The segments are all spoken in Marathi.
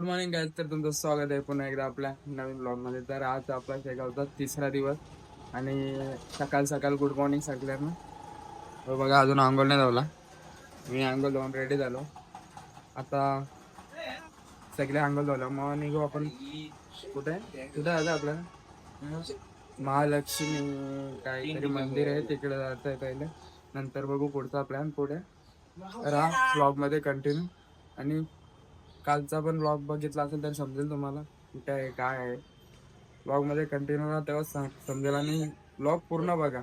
Good morning guys. तर तुमचं स्वागत आहे पुन्हा एकदा आपल्या नवीन ब्लॉगमध्ये. तर आज आपला शेगावचा तिसरा दिवस आणि सकाळ सकाळ गुड मॉर्निंग सगळ्यांना. हो बघा, अजून आंघोळ नाही धावला. मी आंघोळ धावून रेडी झालो. आता सगळे आंघोळ धावला मग निघू आपण. कुठे कुठे जायचं आपल्याला? महालक्ष्मी काहीतरी मंदिर आहे, तिकडे जायचं आहे पहिले. नंतर बघू पुढचा प्लॅन. पुढे राहा ब्लॉगमध्ये कंटिन्यू. आणि कालचा पण ब्लॉग बघितला असेल तर समजेल तुम्हाला कुठे आहे काय आहे. ब्लॉग मध्ये कंटिन्यू राहा, तेव्हाच समजेल. आणि ब्लॉग पूर्ण बघा,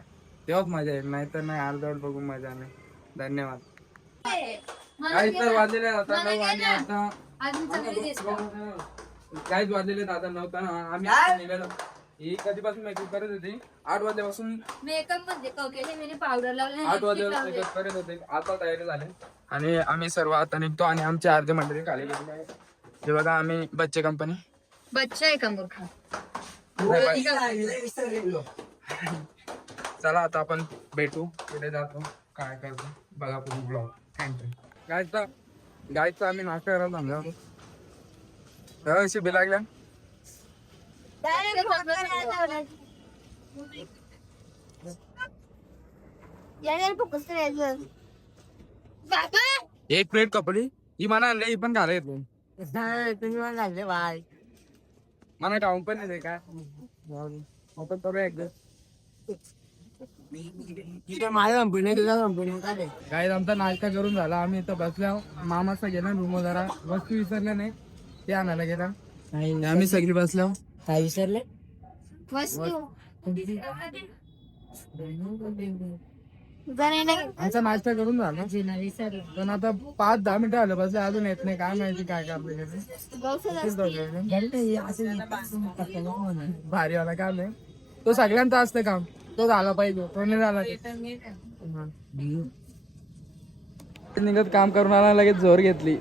तेव्हाच मजा येईल. नाही तर नाही, अर्धवट बघून मजा नाही. धन्यवाद. काहीच तर वाजलेले आता 9 आणि आता काहीच वाजलेले आता 9. आम्ही आता निघालो. ही कधीपासून मेकअप करत होती? 8 वाजल्यापासून मेकअप म्हणजे पावडर लावले. 8 वाजल्यापासून मेकअप करत होते. आता तयारी झाली आणि आम्ही सर्व आता निघतो. आणि आमचे अर्धे मंडळी खाली गेलेले आहे. हे बघा, आम्ही बच्चे कंपनी. बच्चा आहे का मूर्खा? चला आता आपण भेटू, कुठे जातो काय करतो बघा पूर्ण ब्लॉग. थँक्यू. गायचा आम्ही नाश्ता करायला थांबलो. अशी बी लागल्या. एक प्लेट कपडी ही म्हणा आणले, पण घाला येत तुम्ही पण घालले बाय. मला टाऊन पण नाही काय आपण करूया एकदा. काय आमचा नाश्ता करून झाला. आम्ही इथं बसल्या. मामाचा गेला रूम, जरा वस्तू विसरल्या नाही, ते आणायला गेला. आम्ही सगळी बसल्या. काय विसरले? आमचा नाश्ता करून झाला पण आता 5-10 मिनिटं आलं बस, अजून येत नाही. काय माहिती काय करते. भारीवाला काम आहे तो, सगळ्यांचा असतं काम. तो झाला पाहिजे, तो नाही झाला निघत काम करून आला, लगेच जोर घेतली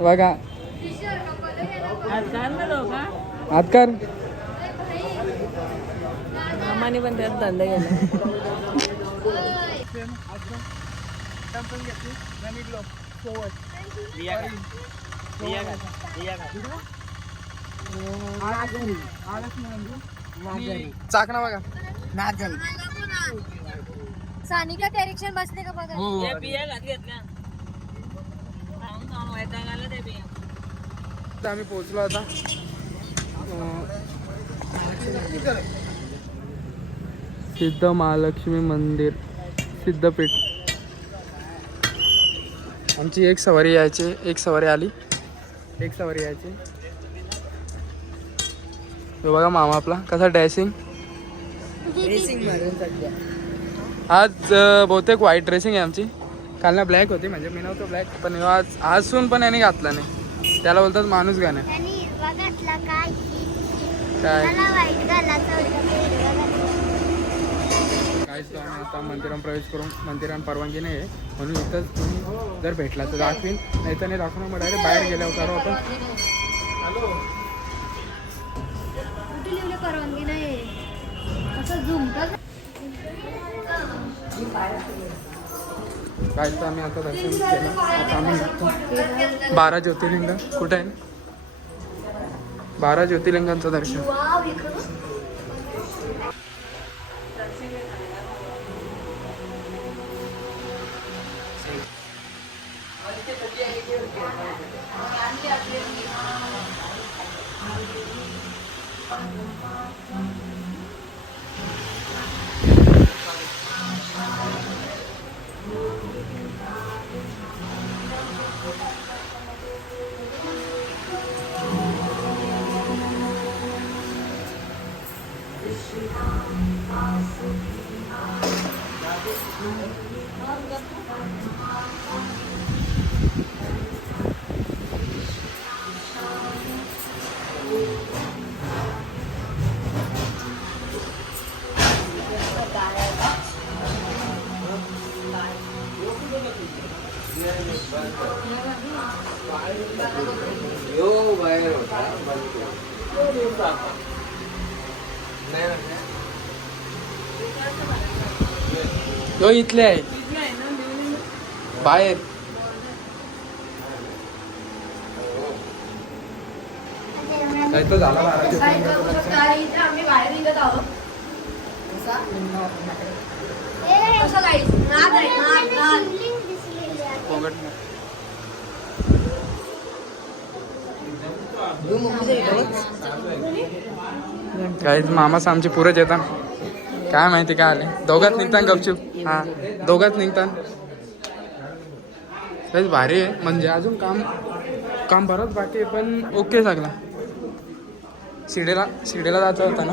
बघा. हात कर मामाने पण त्यात धंदा गेला. चाकणा बघा. सानिका डायरेक्शन बसले का बघा. आम्ही पोहोचलो आता. सिद्ध महालक्ष्मी मंदिर, सिद्धपीठ. आमची एक सवारी यायची, एक सवारी आली, एक सवारी यायची. तो बघा मामा आपला कसा ड्रेसिंग. आज बहुतेक व्हाईट ड्रेसिंग आहे आमची. काल ना ब्लॅक होती, म्हणजे मी नव्हतो ब्लॅक, पण आज असून पण याने घातला नाही. त्याला बोलतात माणूस गाणं. काय आता मंदिरात प्रवेश करून, मंदिरात परवानगी नाही आहे म्हणून इथंच तुम्ही जर भेटला तर दाखवीन, नाही तर नाही दाखवणार. मग डायरेक्ट बाहेर गेल्यावर सर्व आपण. परवानगी नाही असं झुमत. काय तर आम्ही आता दर्शन केलं. आता आम्ही निघतो. 12 ज्योतिर्लिंग कुठे आहे? 12 ज्योतिर्लिंगांचं दर्शन. तो इथले आहे बाहेर. काही तो झाला 12 आम्ही बाहेर निघत आहोत काहीच मामाच आमचे पुरेच येतात काय माहिती काय आले दोघात निघतात गपचूप हा दोघात निघतात काहीच भारी आहे म्हणजे अजून काम बरंच बाकी आहे पण ओके सगळं शिर्डीला जायचं होतं ना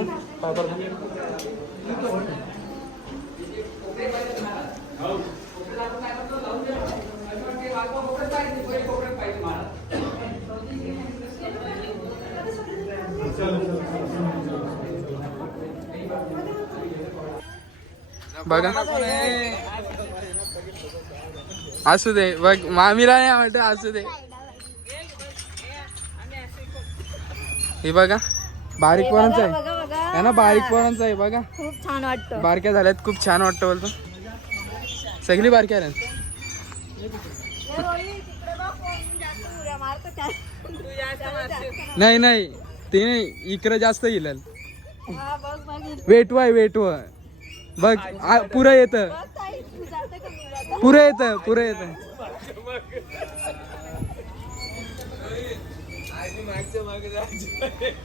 बघा असू दे बघ मामीला नाही आवडत असू दे हे बघा बारीक पोरांचं आहे ना बारीक पोरांचं आहे बघा खूप छान वाटतं बारक्या झाल्यात खूप छान वाटतं बोलतो सगळी बारक्या आहेत नाही ते नाही इकडे जास्त गेलं वेटव बघ पुरं येत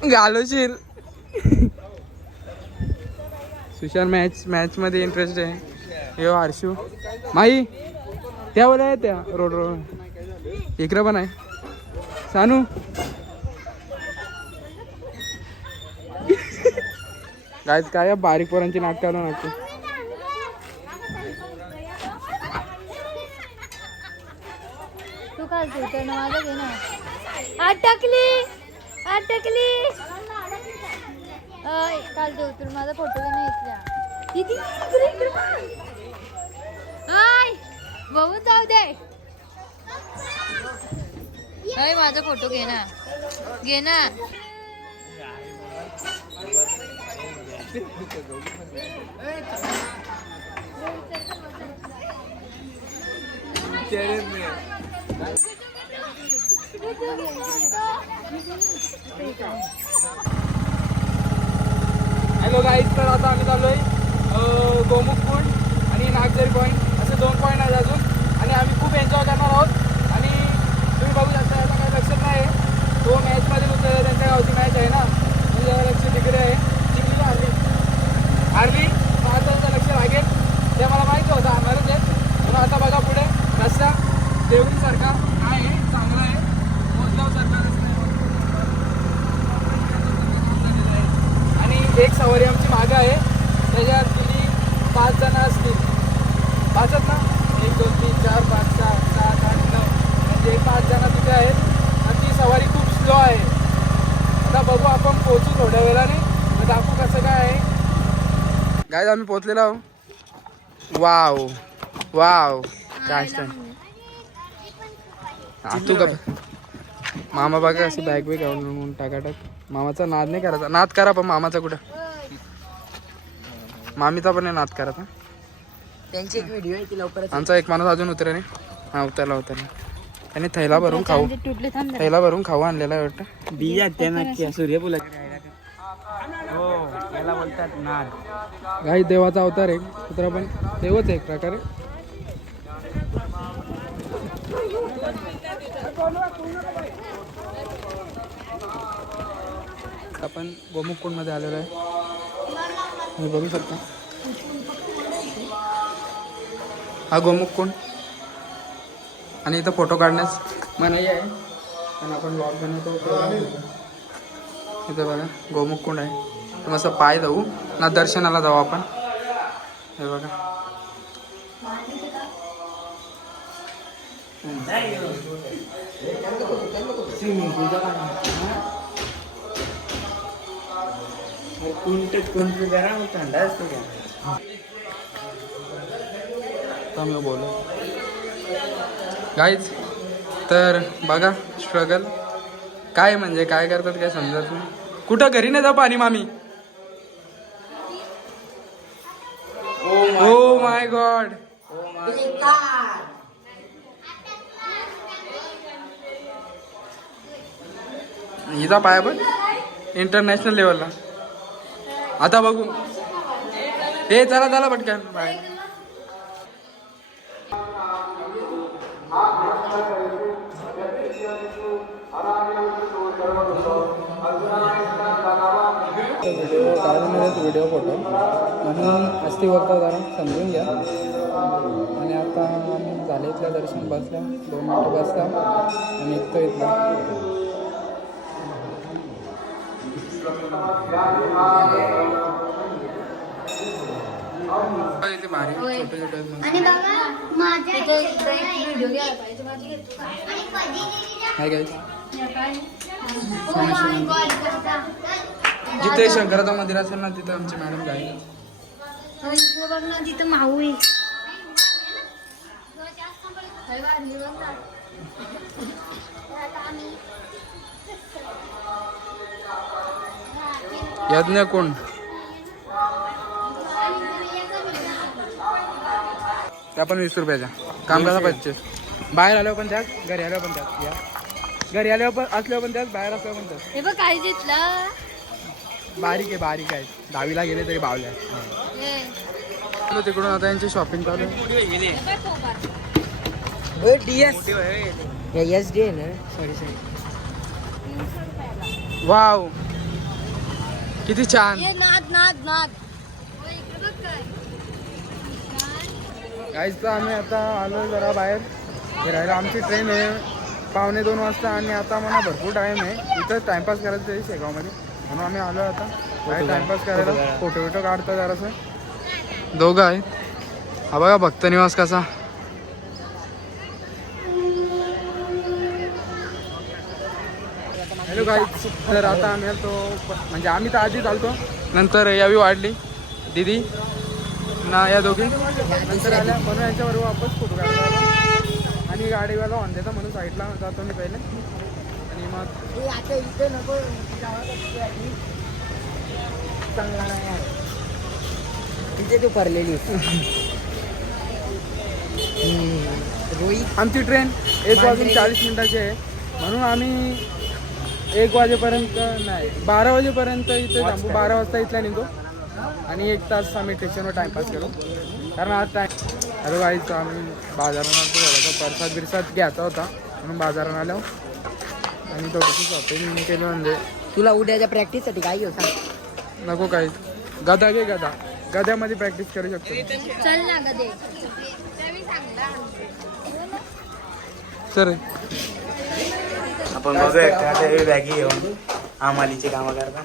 घालोशील सुशार मॅच मध्ये इंटरेस्ट आहे यो हर्षू माई त्या बोला आहे त्या रोड इकडं पण आहे सानू काय बारीक पोरांची नाटकाला नाटक तू काल ठेवतो ना माझं घे ना अटकली काल ठेवतो माझा फोटो घे ना इथल्या हाय बघून जाऊ दे माझा फोटो घे ना हॅलो गाईज तर आता आम्ही चाललोय गोमुख पॉईंट आणि नागझरी पॉईंट असे 2 पॉईंट आहेत अजून आणि आम्ही खूप एन्जॉय करणार आहोत आणि तुम्ही बघू शकता याचा काही लक्षात नाही तो मॅचमध्ये होतं त्यांच्या गावची मॅच आहे ना म्हणजे लक्ष तिकडे आहे जिंकली हारली आता लक्ष लागेल ते मला माहिती होतं हारणारच आहे म्हणून आता बघा पुढे रस्ता देवरीसारखा आहे चांगला आहे मोजगावसारखा आणि एक सवारी आमची मागं आहे त्याच्यात किती 5 जण असतील 5 ना 1 2 3 4 5 6 7 8 9 म्हणजे 5 जण तिथे आहेत आणि ती सवारी खूप स्लो आहे आता बघू आपण पोहोचू थोड्या वेळाने मग दाखवू कसं काय आहे गाईज आम्ही पोहोचलेलो आहो वाव काय तू का मामा बघा अशी बॅग बॅग घेऊन टाकाटाक मामाचा नाद नाही करायचा नाद करा पण मामाचा कुठं मामीचा पण नाद करायचा त्यांची एक व्हिडिओ आहे ती लवकरच आमचा एक माणूस अजून उतरा नाही हा उतरला त्यांनी थैला भरून खाऊ आणलेला आहे वाटतं बिया त्या नक्की सूर्यफुला हो याला बोलतात नाद काही देवाचा अवतार आहे कुत्रा पण देवच आहे एक प्रकारे आपण गोमुख कुंड मध्ये आलेलो आहे तुम्ही बघू शकता हा गोमुख कुंड आणि इथं फोटो काढण्यास मनाई आहे पण आपण व्लॉग बनवतो इथं बघा गोमुख कुंड आहे तर मस्त पाय जाऊ ना दर्शनाला जाऊ आपण हे बघा थंड असतो बोलो गाईज तर बघा स्ट्रगल काय म्हणजे काय करतात काय समजत नाही कुठं घरी नाही जा पाणी मामी ओ माय गॉड हिचा पाय पण इंटरनॅशनल लेवलला. आता बघू. हे चला चला पटकन बाय. व्हिडिओ फोटो म्हणून असती बघतो जरा समजून घ्या. आणि आता आम्ही झाले इथलं दर्शन बसला 2 मिनटं बसला आणि निघतो इथलं. इथे भारी छोटे छोटे आणि बघा माझ्या व्हिडिओ घ्यायला पाहिजे माझी घेतो hi guys. Oh my God. जिथे शंकराचं मंदिर असेल ना तिथं आमची मॅडम गाई. इथं बघ ना तिथं माऊ आहे. यज्ञ कोण त्या पण 20 रुपयाच्या कामगारा 25. बाहेर आल्यावर पण त्यात घरी आल्यावर पण त्यात या. घरी आल्यावर पण असल्यावर पण त्यात बाहेर असल्यावर पण त्यात. हे बघ काय घेतलं बारीक आहे 10वीला गेले तरी बावल्या. तिकडून आता यांची शॉपिंग चालू आहे. वाव किती छान. काहीच तर आम्ही आता आलो जरा बाहेर फिरायला. आमची ट्रेन आहे 1:45 वाजता आणि आता मला भरपूर टाईम आहे. इथं टाइमपास करायचं आहे शेगावमध्ये म्हणून आम्ही आलो आता काय टाइमपास करायला. फोटो काढतो जरासं. दोघं आहे. हा बघा भक्त निवास कसा. Hello guys. तर आता आम्ही आलतो म्हणजे आम्ही तर आधी चालतो नंतर यावी वाढली दीदी ना या दोघी नंतर आल्या म्हणून यांच्याबरोबर वापस फोटो काढला. आणि गाडीवाला ऑन देता म्हणून साईडला जातो मी पहिले. आणि मग तिथे तू पडलेली आमची ट्रेन 1:40 आहे म्हणून आम्ही 1 वाजेपर्यंत नाही 12 वाजेपर्यंत इथे थांबू. 12 वाजता इथला निघतो आणि 1 तास आम्ही स्टेशनवर टाइमपास करू कारण आज टाईम. हॅलो गाईच आम्ही बाजारात आलो. थोडासा प्रसाद घ्यायचा होता म्हणून बाजारात आलो आणि थोडीशी शॉपिंग केली. म्हणजे तुला उद्याच्या प्रॅक्टिससाठी काय घेऊ सांग. नको काही गदा घे. गद्यामध्ये प्रॅक्टिस करू शकतो. चल ना गदे. सर आपण बघूया बॅगी घेऊन आम्हालीची कामं करता.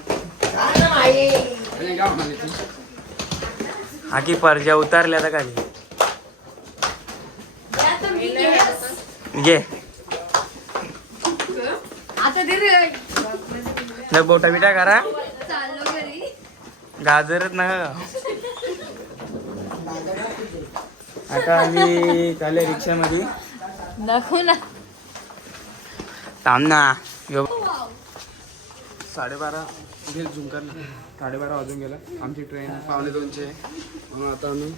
हा की परजा उतारल्या आता खाली घे. बोटा बिटा करा. गाजरच ना आता आम्ही चालले रिक्षामध्ये. दाखव ना. थांब ना. 12:30 घे झूम कर ना. 12:30 वाजून गेला. आमची ट्रेन 1:45 आहे म्हणून आता आम्ही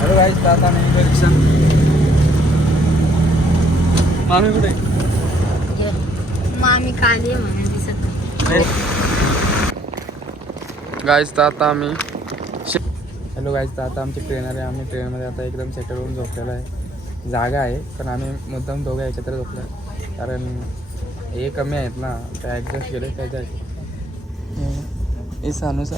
हॅलो गाईस. आता आम्ही रिक्षा. मामी कुठे मामी खाली आहे म्हणून दिसत नाही. गाईस तर आता आम्ही हॅलो गाईस तर आता आमची ट्रेनर आहे. आम्ही ट्रेनमध्ये आता एकदम सेटल होऊन झोपलेलो आहे. जागा आहे पण आम्ही मुद्दाम दोघं एकत्र झोपलो आहे कारण हे कमी आहेत ना ते ॲडजस्ट केले त्याच्या. हे सानूचा